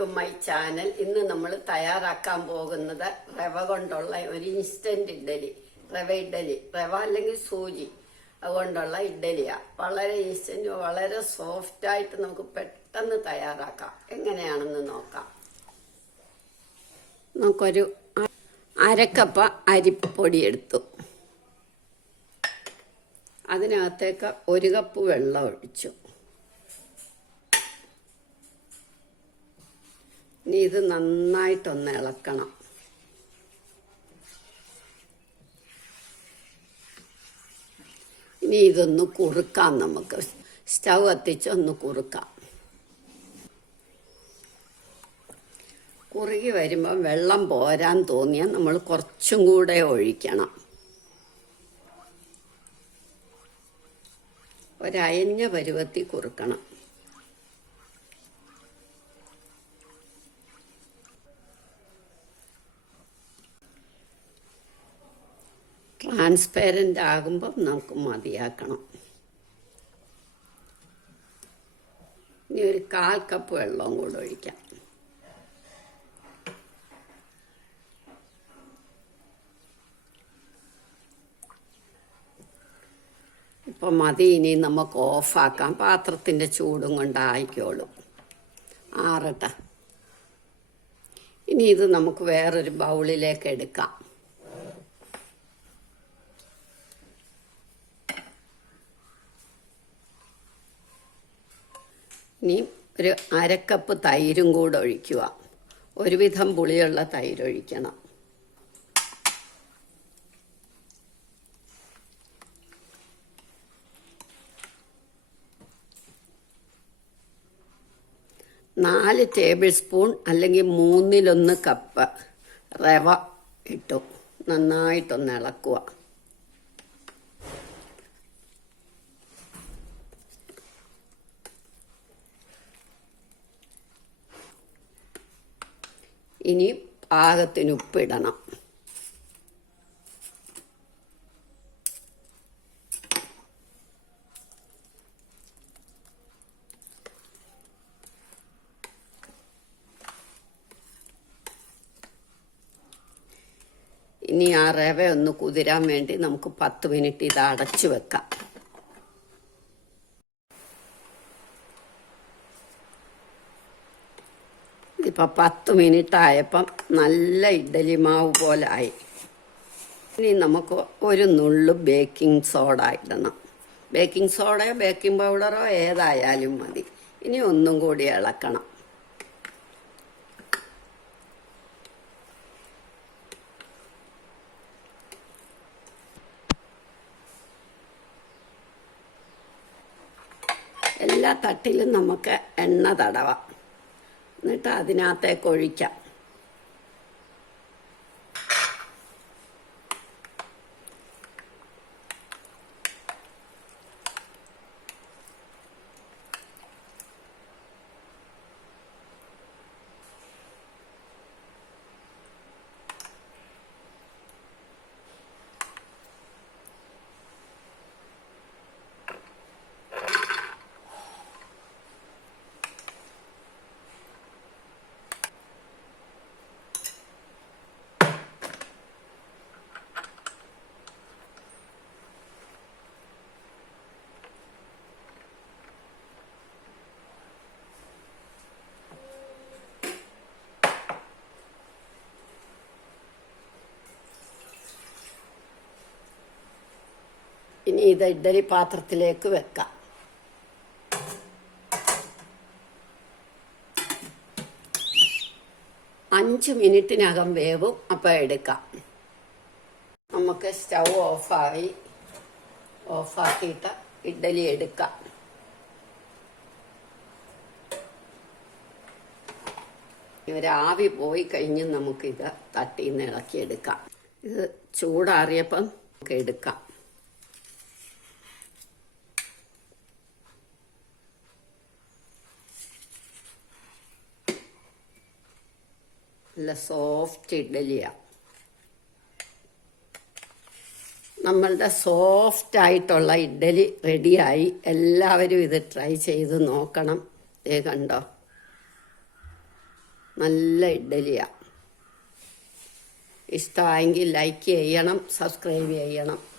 To my channel. ഇന്ന് നമ്മൾ തയ്യാറാക്കാൻ പോകുന്നത് റവ കൊണ്ടുള്ള ഒരു ഇൻസ്റ്റന്റ് ഇഡ്ഡലി. റവ അല്ലെങ്കിൽ സൂചി അതുകൊണ്ടുള്ള ഇഡ്ഡലിയാണ്. വളരെ ഇൻസ്റ്റന്റ്, വളരെ സോഫ്റ്റ് ആയിട്ട് നമുക്ക് പെട്ടെന്ന് തയ്യാറാക്കാം. എങ്ങനെയാണെന്ന് നോക്കാം. നമുക്കൊരു അരക്കപ്പ് അരിപ്പൊടി എടുത്തു. അതിനകത്തേക്ക് 1 കപ്പ് വെള്ളം ഒഴിച്ചു. ഇനി ഇത് നന്നായിട്ടൊന്ന് ഇളക്കണം. ഇനി ഇതൊന്ന് കുറുക്കാം. നമുക്ക് സ്റ്റൗ കത്തിച്ച് ഒന്ന് കുറുക്കാം. കുറുകി വരുമ്പോൾ വെള്ളം പോരാൻ തോന്നിയാൽ നമ്മൾ കുറച്ചും കൂടെ ഒഴിക്കണം. ഒരയഞ്ഞ പരുവത്തിൽ കുറുക്കണം. ട്രാൻസ്പെറൻ്റ് ആകുമ്പം നമുക്ക് മതിയാക്കണം. ഇനി ഒരു 1/4 കപ്പ് വെള്ളവും കൂടെ ഒഴിക്കാം. ഇപ്പം മതി. ഇനി നമുക്ക് ഓഫാക്കാം. പാത്രത്തിൻ്റെ ചൂടും കൊണ്ടായിക്കോളും. ആറട്ടെ. ഇനി ഇത് നമുക്ക് വേറൊരു ബൗളിലേക്ക് എടുക്കാം. ഇനി ഒരു 1/2 കപ്പ് തൈരും കൂടെ ഒഴിക്കുക. ഒരുവിധം പുളിയുള്ള തൈര് ഒഴിക്കണം. നാല് ടേബിൾ സ്പൂൺ അല്ലെങ്കിൽ 1/3 കപ്പ് റവ ഇട്ടു. നന്നായിട്ടൊന്ന് ഇളക്കുക. ഇനി പാകത്തിന് ഉപ്പിടണം. ഇനി ആ റവ ഒന്ന് കുതിരാൻ വേണ്ടി നമുക്ക് 10 മിനിറ്റ് ഇത് അടച്ചു വെക്കാം. ഇപ്പം 10 മിനിറ്റ് ആയപ്പം നല്ല ഇഡ്ഡലി മാവ് പോലെ ആയി. ഇനി നമുക്ക് ഒരു നുള്ളു ബേക്കിംഗ് സോഡ ഇടണം. ബേക്കിംഗ് സോഡയോ ബേക്കിംഗ് പൗഡറോ ഏതായാലും മതി. ഇനി ഒന്നും കൂടി ഇളക്കണം. എല്ലാ തട്ടിലും നമുക്ക് എണ്ണ തടവാം. എന്നിട്ട് അതിനകത്തേക്ക് ഒഴിക്കാം. ഇനി ഇത് ഇഡ്ഡലി പാത്രത്തിലേക്ക് വെക്കാം. അഞ്ച് മിനിറ്റിനകം വേവും. അപ്പം എടുക്കാം. നമുക്ക് സ്റ്റൗ ഓഫാക്കിയിട്ട് ഇഡ്ഡലി എടുക്കാം. ഒരാവി പോയി കഴിഞ്ഞ് നമുക്കിത് തട്ടിന്ന് ഇളക്കിയെടുക്കാം. ഇത് ചൂടാറിയപ്പം നമുക്ക് എടുക്കാം. നല്ല സോഫ്റ്റ് ഇഡ്ഡലിയാണ്. നമ്മളുടെ സോഫ്റ്റ് ആയിട്ടുള്ള ഇഡ്ഡലി റെഡിയായി. എല്ലാവരും ഇത് ട്രൈ ചെയ്ത് നോക്കണം. കണ്ടോ, നല്ല ഇഡ്ഡലിയാണ്. ഇഷ്ടമായെങ്കിൽ ലൈക്ക് ചെയ്യണം, സബ്സ്ക്രൈബ് ചെയ്യണം.